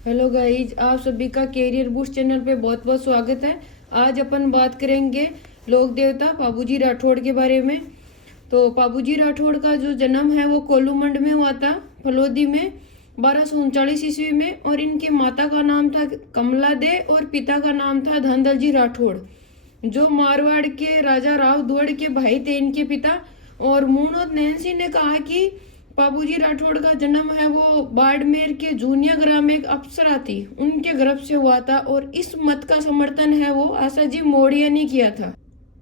Hello guys, आप सभी का कैरियर बूस्ट चैनल पे बहुत बहुत स्वागत है। आज अपन बात करेंगे लोक देवता पाबूजी राठौड़ के बारे में। तो पाबूजी राठौड़ का जो जन्म है वो कोलूमंड में हुआ था, फलोदी में 1239 ईस्वी में। और इनके माता का नाम था कमला दे और पिता का नाम था धनदल जी राठौड़, जो मारवाड़ के राजा राव दुआड़ के भाई थे इनके पिता। और मूनोत नैन्सी ने कहा कि पाबूजी राठौड़ का जन्म है वो बाड़मेर के जूनिया ग्राम में एक अप्सरा थी, उनके गर्भ से हुआ था। और इस मत का समर्थन है वो आसाजी मौर्य ने किया था।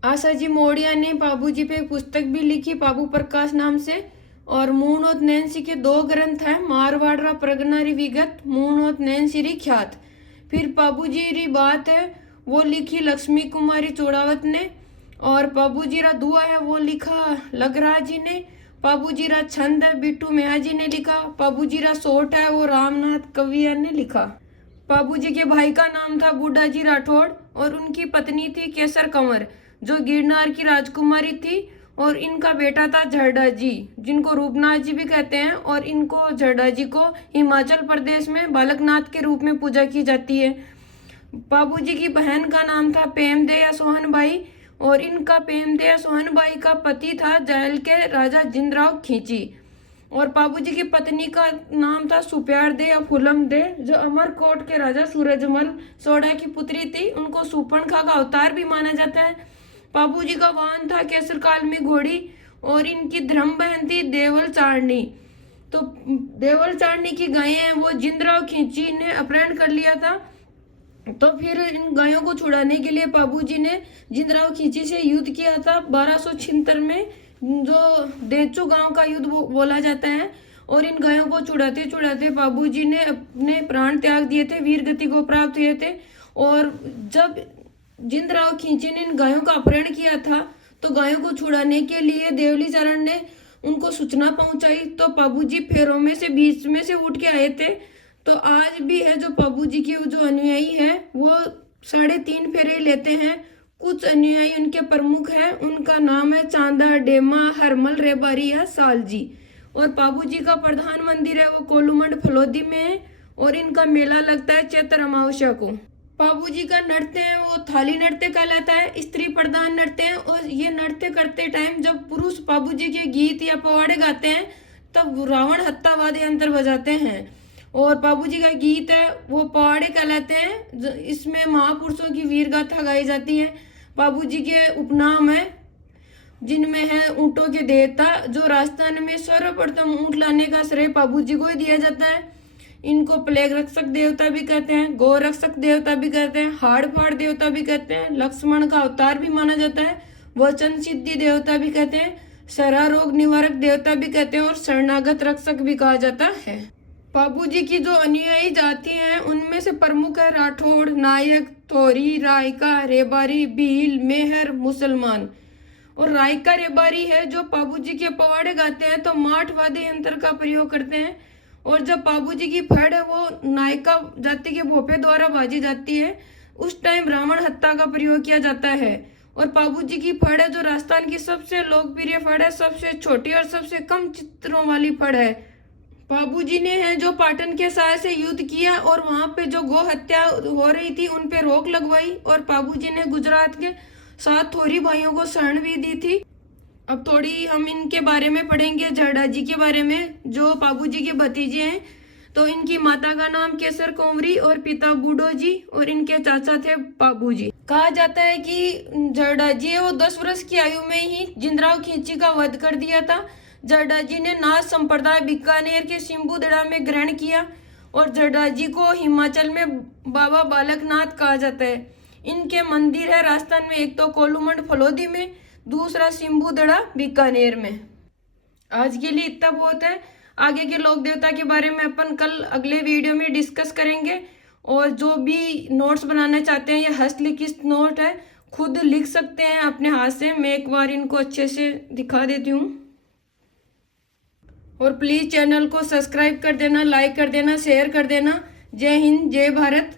आसाजी मौर्य ने पाबूजी पे एक पुस्तक भी लिखी पाबू प्रकाश नाम से। और मूणोत नैन्सी के दो ग्रंथ हैं, मारवाड़ प्रगनारी विगत, मूणोत नैन्सी री ख्यात। फिर पाबूजी री बात है वो लिखी लक्ष्मी कुमारी चौड़ावत ने। और पाबूजी रा दुआ है वो लिखा लगराज जी ने। पाबूजी रा छंद है बिट्टू मेहाजी ने लिखा। पाबूजी रा सोट है वो रामनाथ कवियर ने लिखा। पाबूजी के भाई का नाम था बूढ़ा जी राठौड़ और उनकी पत्नी थी केसर कंवर, जो गिरनार की राजकुमारी थी। और इनका बेटा था झरडा जी, जिनको रूपनाथ जी भी कहते हैं। और इनको झरडा जी को हिमाचल प्रदेश में बालकनाथ के रूप में पूजा की जाती है। पाबूजी की बहन का नाम था पेमदेया सोहन बाई। और इनका पेमदेया सोहन बाई का पति था जैल के राजा जिंदराव खींची। और पाबूजी की पत्नी का नाम था सुप्यार दे या फुलम दे, जो अमरकोट के राजा सूरजमल सोडा की पुत्री थी। उनको सुपर्णखा का अवतार भी माना जाता है। पाबूजी का वाहन था केसर काल में घोड़ी। और इनकी धर्म बहन थी देवल चारणी। तो देवल चारणी की गायें हैं वो जिंदराव खींची ने अपहरण कर लिया था। तो फिर इन गायों को छुड़ाने के लिए पाबूजी ने जिंदराव खींची से युद्ध किया था 1276 में, जो देचू गांव का युद्ध बोला जाता है। और इन गायों को छुड़ाते छुड़ाते पाबूजी ने अपने प्राण त्याग दिए थे, वीर गति को प्राप्त हुए थे। और जब जिंदराव खींची ने इन गायों का अपहरण किया था तो गायों को छुड़ाने के लिए देवली चरण ने उनको सूचना पहुंचाई। तो पाबूजी फेरों में से बीच में से उठ के आए थे। तो आज भी है जो पाबूजी के जो अनुयायी है वो 3.5 फेरे लेते हैं। कुछ अनुयायी उनके प्रमुख हैं, उनका नाम है चांदा, डेमा, हरमल, रेबारी या सालजी। और पाबूजी का प्रधान मंदिर है वो कोलूमंड फलोदी में है। और इनका मेला लगता है चैत्र अमावस्या को। पाबूजी का नृत्य है वो थाली नृत्य कहलाता है, स्त्री प्रधान नृत्य है। और ये नृत्य करते टाइम जब पुरुष पाबूजी के गीत या पवाड़े गाते हैं तब रावण हत्ता वाद्य यंत्र बजाते हैं। और पाबूजी का गीत है वो पवाड़े कहलाते हैं। इसमें महापुरुषों की वीर गाथा गाई जाती है। पाबूजी के उपनाम है जिनमें है ऊंटों के देवता, जो राजस्थान में सर्वप्रथम ऊंट लाने का श्रेय पाबूजी को ही दिया जाता है। इनको प्लेग रक्षक देवता भी कहते हैं, गौ रक्षक देवता भी कहते हैं, हाड़ फाड़ देवता भी कहते हैं, लक्ष्मण का अवतार भी माना जाता है, वचन सिद्धि देवता भी कहते हैं, सरा रोग निवारक देवता भी कहते हैं और शरणागत रक्षक भी कहा जाता है। पाबूजी की जो अनुयायी जाति हैं उनमें से प्रमुख है राठौड़, नायक, थोरी, रायका, रेबारी, भील, मेहर, मुसलमान। और रायका रेबारी है जो पाबूजी के पवाड़े गाते हैं तो माठ वाद्य यंत्र का प्रयोग करते हैं। और जब पाबूजी की फड़ है वो नायका जाति के भोपे द्वारा बाजी जाती है, उस टाइम रावण हत्ता का प्रयोग किया जाता है। और पाबूजी की फड़ है जो राजस्थान की सबसे लोकप्रिय फड़ है, सबसे छोटी और सबसे कम चित्रों वाली फड़ है। पाबूजी ने है जो पाटन के साय से युद्ध किया और वहां पे जो गौ हत्या हो रही थी उन पे रोक लगवाई। और पाबूजी ने गुजरात के 7 थोरी भाइयों को शरण भी दी थी। अब थोड़ी हम इनके बारे में पढ़ेंगे, झरडा जी के बारे में, जो पाबूजी के भतीजे हैं। तो इनकी माता का नाम केसर कंवरी और पिता बूढ़ो जी और इनके चाचा थे पाबूजी। कहा जाता है कि झरडा जी है वो 10 वर्ष की आयु में ही जिंदराव खींची का वध कर दिया था। झरडा जी ने नाथ संप्रदाय बीकानेर के सिंबुदड़ा में ग्रहण किया। और झरडा जी को हिमाचल में बाबा बालकनाथ कहा जाता है। इनके मंदिर है राजस्थान में, एक तो कोलूमंड फलोदी में, दूसरा सिंबुदड़ा बीकानेर में। आज के लिए इतना बहुत है। आगे के लोक देवता के बारे में अपन कल अगले वीडियो में डिस्कस करेंगे। और जो भी नोट्स बनाना चाहते हैं ये हस्तलिखित नोट है, खुद लिख सकते हैं अपने हाथ से। मैं एक बार इनको अच्छे से दिखा देती हूँ। और प्लीज़ चैनल को सब्सक्राइब कर देना, लाइक कर देना, शेयर कर देना। जय हिंद, जय भारत।